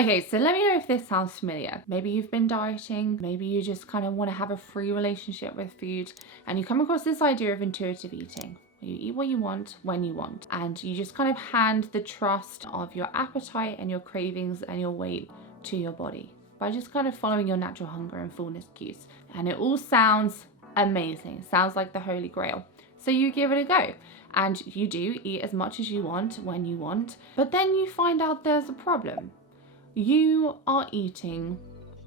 Okay, so let me know if this sounds familiar. Maybe you've been dieting, maybe you just kind of want to have a free relationship with food, and you come across this idea of intuitive eating. You eat what you want, when you want, and you just kind of hand the trust of your appetite and your cravings and your weight to your body by just kind of following your natural hunger and fullness cues. And it all sounds amazing. Sounds like the Holy Grail. So you give it a go. And you do eat as much as you want, when you want, but then you find out there's a problem. You are eating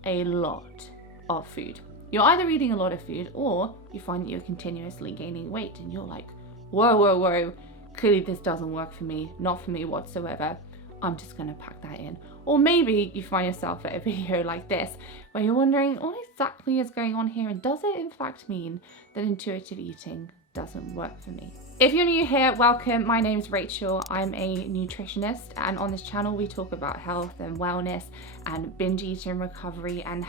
a lot of food. You're either eating a lot of food or you find that you're continuously gaining weight and you're like, whoa, clearly this doesn't work for me, not for me whatsoever. I'm just gonna pack that in. Or maybe you find yourself at a video like this where you're wondering what exactly is going on here, and does it in fact mean that intuitive eating doesn't work for me? If you're new here, welcome. My name's Rachel. I'm a nutritionist, and on this channel we talk about health and wellness and binge eating recovery and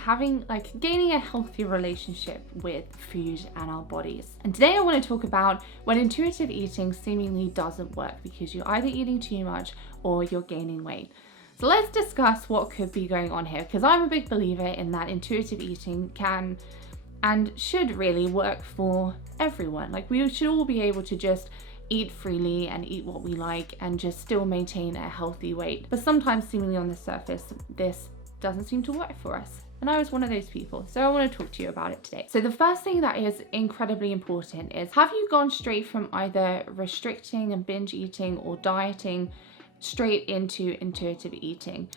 gaining a healthy relationship with food and our bodies. And today I want to talk about when intuitive eating seemingly doesn't work because you're either eating too much or you're gaining weight. So let's discuss what could be going on here, because I'm a big believer in that intuitive eating can and should really work for everyone. Like, we should all be able to just eat freely and eat what we like and just still maintain a healthy weight. But sometimes, seemingly on the surface, this doesn't seem to work for us. And I was one of those people, so I want to talk to you about it today. So the first thing that is incredibly important is, have you gone straight from either restricting and binge eating or dieting straight into intuitive eating?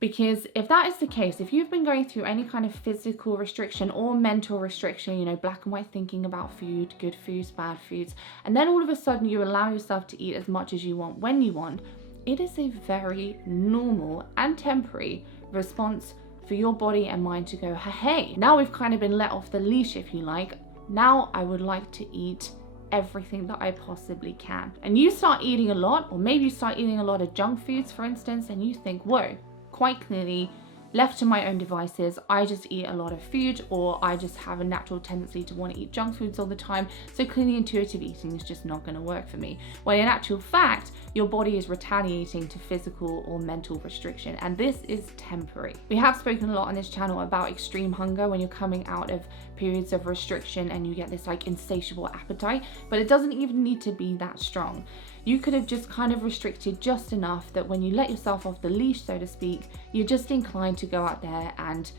Because if that is the case, if you've been going through any kind of physical restriction or mental restriction, you know, black and white thinking about food, good foods, bad foods, and then all of a sudden you allow yourself to eat as much as you want when you want, it is a very normal and temporary response for your body and mind to go, hey, now we've kind of been let off the leash, if you like. Now I would like to eat everything that I possibly can. And you start eating a lot, or maybe you start eating a lot of junk foods, for instance, and you think, whoa, quite clearly, left to my own devices, I just eat a lot of food, or I just have a natural tendency to want to eat junk foods all the time, so clearly intuitive eating is just not going to work for me. When in actual fact, your body is retaliating to physical or mental restriction, and this is temporary. We have spoken a lot on this channel about extreme hunger, when you're coming out of periods of restriction and you get this like insatiable appetite, but it doesn't even need to be that strong. You could have just kind of restricted just enough that when you let yourself off the leash, so to speak, you're just inclined to go out there and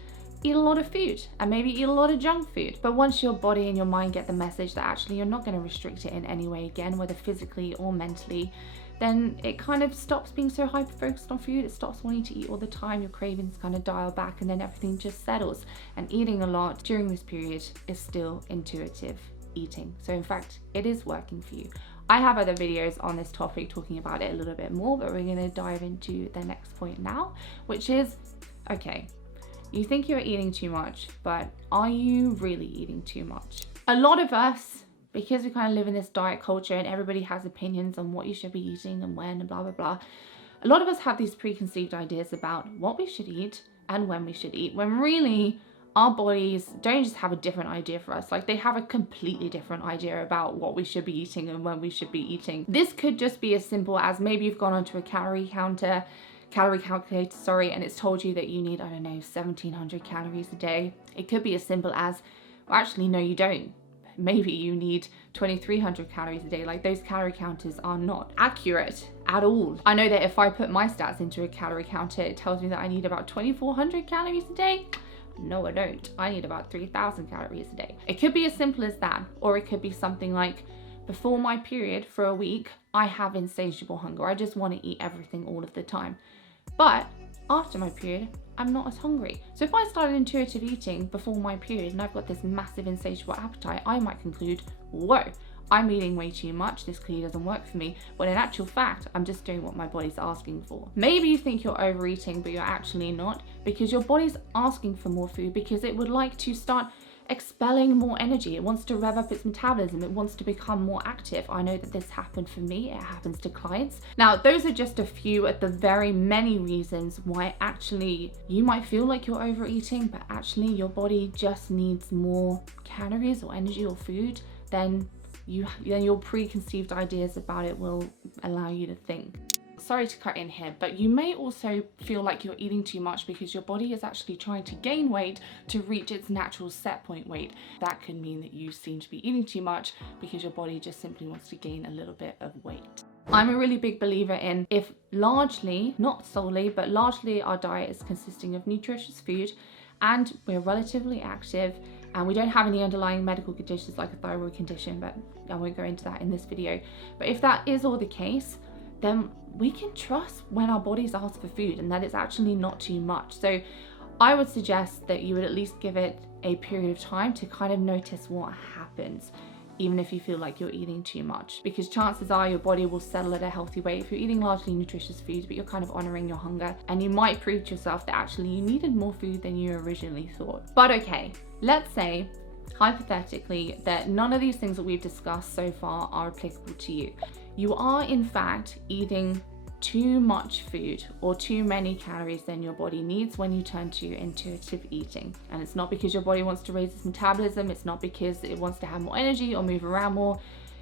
eat a lot of food and maybe eat a lot of junk food. But once your body and your mind get the message that actually you're not going to restrict it in any way again, whether physically or mentally, then it kind of stops being so hyper focused on food. It stops wanting to eat all the time. Your cravings kind of dial back, and then everything just settles. And eating a lot during this period is still intuitive eating. So in fact, it is working for you. I have other videos on this topic talking about it a little bit more, but we're going to dive into the next point now, which is, okay, you think you're eating too much, but are you really eating too much? A lot of us, because we kind of live in this diet culture and everybody has opinions on what you should be eating and when and blah, blah, blah. A lot of us have these preconceived ideas about what we should eat and when we should eat, when really our bodies don't just have a different idea for us, like they have a completely different idea about what we should be eating and when we should be eating. This could just be as simple as maybe you've gone onto a calorie calculator, and it's told you that you need, I don't know, 1,700 calories a day. It could be as simple as, well, actually, no, you don't. Maybe you need 2,300 calories a day. Like, those calorie counters are not accurate at all. I know that if I put my stats into a calorie counter, it tells me that I need about 2,400 calories a day. No, I don't. I need about 3,000 calories a day. It could be as simple as that, or it could be something like, before my period for a week, I have insatiable hunger. I just want to eat everything all of the time. But after my period, I'm not as hungry. So if I started intuitive eating before my period and I've got this massive insatiable appetite, I might conclude, whoa, I'm eating way too much, this clearly doesn't work for me, when in actual fact, I'm just doing what my body's asking for. Maybe you think you're overeating, but you're actually not, because your body's asking for more food because it would like to start expelling more energy. It wants to rev up its metabolism. It wants to become more active. I know that this happened for me. It happens to clients. Now, those are just a few of the very many reasons why actually you might feel like you're overeating, but actually your body just needs more calories or energy or food than your preconceived ideas about it will allow you to think. sorry to cut in here, but you may also feel like you're eating too much because your body is actually trying to gain weight to reach its natural set point weight. That could mean that you seem to be eating too much because your body just simply wants to gain a little bit of weight. I'm a really big believer in, if largely, not solely, but largely our diet is consisting of nutritious food and we're relatively active and we don't have any underlying medical conditions like a thyroid condition, but I won't go into that in this video. But if that is all the case, then we can trust when our bodies ask for food and that it's actually not too much. So I would suggest that you would at least give it a period of time to kind of notice what happens, even if you feel like you're eating too much, because chances are your body will settle at a healthy weight if you're eating largely nutritious foods, but you're kind of honoring your hunger, and you might prove to yourself that actually you needed more food than you originally thought. But okay, let's say hypothetically that none of these things that we've discussed so far are applicable to you. You are in fact eating too much food or too many calories than your body needs when you turn to intuitive eating. And it's not because your body wants to raise its metabolism, it's not because it wants to have more energy or move around more.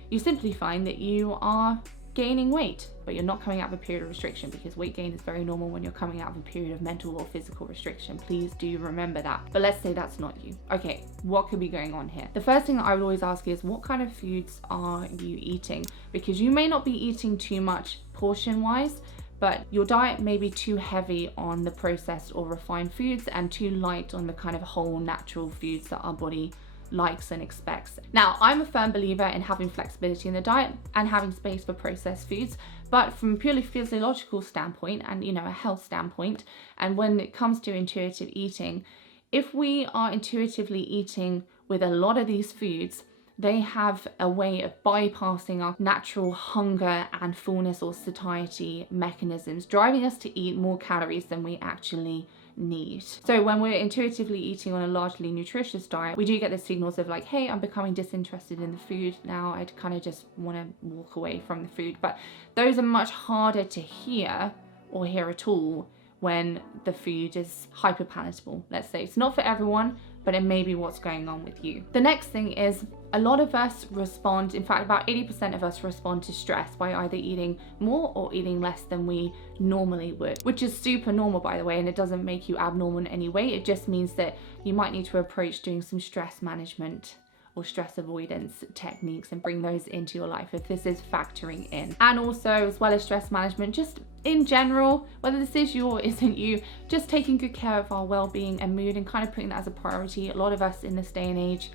You simply find that you are gaining weight, but you're not coming out of a period of restriction, because weight gain is very normal when you're coming out of a period of mental or physical restriction. Please do remember that. But let's say that's not you. Okay, what could be going on here? The first thing that I would always ask is, what kind of foods are you eating? Because you may not be eating too much portion wise, but your diet may be too heavy on the processed or refined foods and too light on the kind of whole natural foods that our body likes and expects. Now, I'm a firm believer in having flexibility in the diet and having space for processed foods, but from a purely physiological standpoint and, you know, a health standpoint, and when it comes to intuitive eating, if we are intuitively eating with a lot of these foods, they have a way of bypassing our natural hunger and fullness or satiety mechanisms, driving us to eat more calories than we actually need. So when we're intuitively eating on a largely nutritious diet, we do get the signals of like, hey, I'm becoming disinterested in the food now, I'd kind of just want to walk away from the food. But those are much harder to hear or hear at all when the food is hyper palatable. Let's say it's not for everyone, but it may be what's going on with you. The next thing is, a lot of us respond, in fact about 80% of us respond to stress by either eating more or eating less than we normally would, which is super normal, by the way, and it doesn't make you abnormal in any way. It just means that you might need to approach doing some stress management or stress avoidance techniques and bring those into your life if this is factoring in. And also, as well as stress management, just in general, whether this is you or isn't you, just taking good care of our well-being and mood and kind of putting that as a priority. A lot of us in this day and age,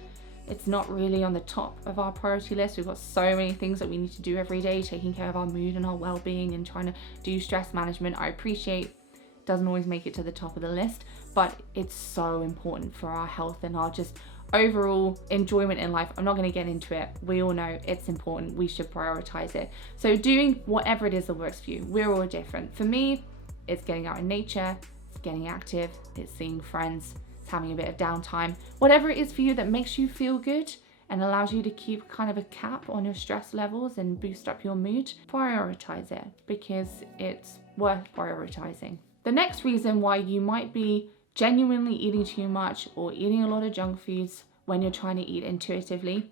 it's not really on the top of our priority list. We've got so many things that we need to do every day, taking care of our mood and our well-being and trying to do stress management. I appreciate it doesn't always make it to the top of the list, but it's so important for our health and our just overall enjoyment in life. I'm not going to get into it. We all know it's important. We should prioritize it. So doing whatever it is that works for you. We're all different. For me, it's getting out in nature, it's getting active, it's seeing friends, it's having a bit of downtime. Whatever it is for you that makes you feel good and allows you to keep kind of a cap on your stress levels and boost up your mood, prioritize it, because it's worth prioritizing. The next reason why you might be genuinely eating too much or eating a lot of junk foods when you're trying to eat intuitively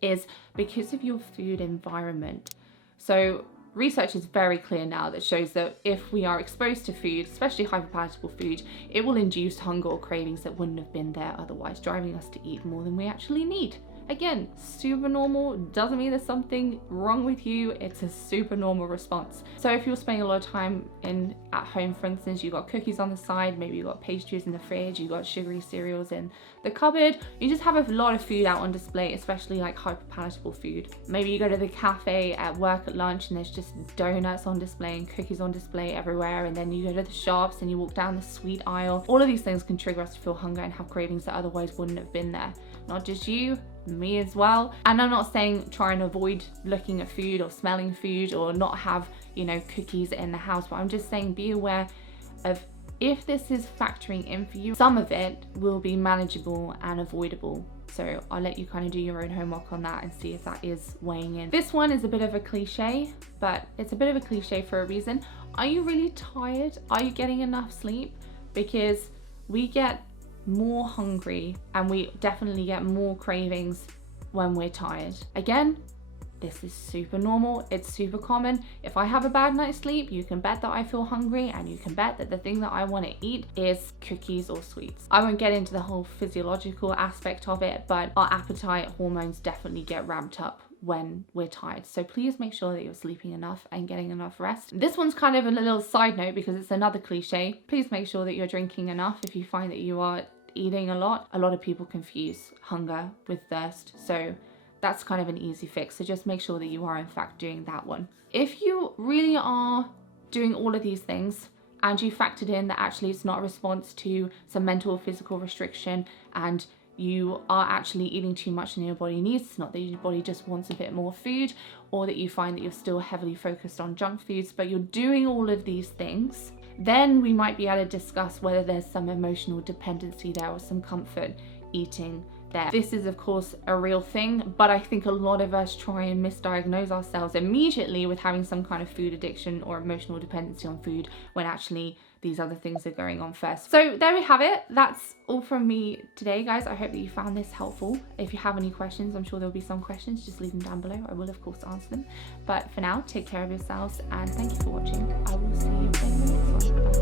is because of your food environment. So research is very clear now that shows that if we are exposed to food, especially hyperpalatable food, it will induce hunger or cravings that wouldn't have been there otherwise, driving us to eat more than we actually need. Again, super normal, doesn't mean there's something wrong with you, it's a super normal response. So if you're spending a lot of time at home, for instance, you've got cookies on the side, maybe you've got pastries in the fridge, you've got sugary cereals in the cupboard, you just have a lot of food out on display, especially like hyperpalatable food. Maybe you go to the cafe at work at lunch and there's just donuts on display and cookies on display everywhere, and then you go to the shops and you walk down the sweet aisle. All of these things can trigger us to feel hunger and have cravings that otherwise wouldn't have been there. Not just you, me as well. And I'm not saying try and avoid looking at food or smelling food or not have, you know, cookies in the house, but I'm just saying be aware of, if this is factoring in for you, some of it will be manageable and avoidable. So I'll let you kind of do your own homework on that and see if that is weighing in. This one is a bit of a cliche, but it's a bit of a cliche for a reason. Are you really tired? Are you getting enough sleep? Because we get more hungry and we definitely get more cravings when we're tired. Again, This is super normal, it's super common. If I have a bad night's sleep, you can bet that I feel hungry, and you can bet that the thing that I want to eat is cookies or sweets. I won't get into the whole physiological aspect of it, but our appetite hormones definitely get ramped up when we're tired. So please make sure that you're sleeping enough and getting enough rest. This one's kind of a little side note because it's another cliche. Please make sure that you're drinking enough. If you find that you are eating a lot of people confuse hunger with thirst. So that's kind of an easy fix. So just make sure that you are in fact doing that one. If you really are doing all of these things and you factored in that actually it's not a response to some mental or physical restriction, and you are actually eating too much than your body needs, it's not that your body just wants a bit more food, or that you find that you're still heavily focused on junk foods, but you're doing all of these things, then we might be able to discuss whether there's some emotional dependency there or some comfort eating there. This is of course a real thing, but I think a lot of us try and misdiagnose ourselves immediately with having some kind of food addiction or emotional dependency on food, when actually these other things are going on first. So there we have it. That's all from me today, guys. I hope that you found this helpful. If you have any questions, I'm sure there'll be some questions, just leave them down below. I will of course answer them. But for now, take care of yourselves and thank you for watching. I will see you in the next one. Bye.